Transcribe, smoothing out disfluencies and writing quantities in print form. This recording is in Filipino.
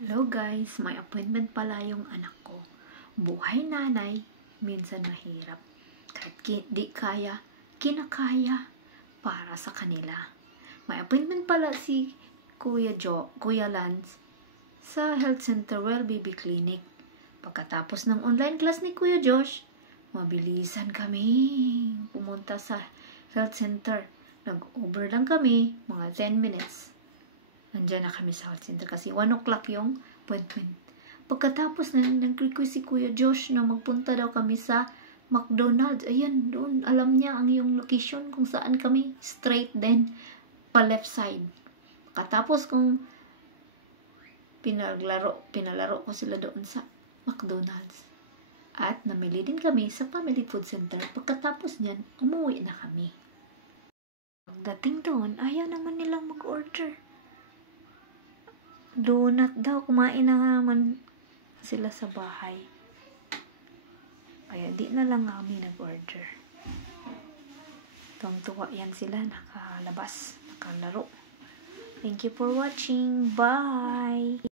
Hello guys, may appointment pala yung anak ko. Buhay nanay, minsan mahirap. Kahit di kaya, kinakaya para sa kanila. May appointment pala si Kuya Lance sa Health Center Well Baby Clinic. Pagkatapos ng online class ni Kuya Josh, mabilisan kami pumunta sa Health Center. Nag-Uber lang kami, mga 10 minutes. Nandiyan na kami sa health center kasi 1 o'clock yung appointment. Pagkatapos na nag-request si Kuya Josh na magpunta daw kami sa McDonald's. Ayan, doon. Alam niya ang yung location kung saan kami. Straight then, pa left side. Pagkatapos kung pinalaro ko sila doon sa McDonald's. At namili din kami sa Family Food Center. Pagkatapos niyan, umuwi na kami. Pagdating doon, ayaw naman nilang mag-order. Donut daw. Kumain na naman sila sa bahay. Kaya di na lang kami nag-order. Tuwang-tuwa yan sila. Nakalabas. Nakalaro. Thank you for watching. Bye!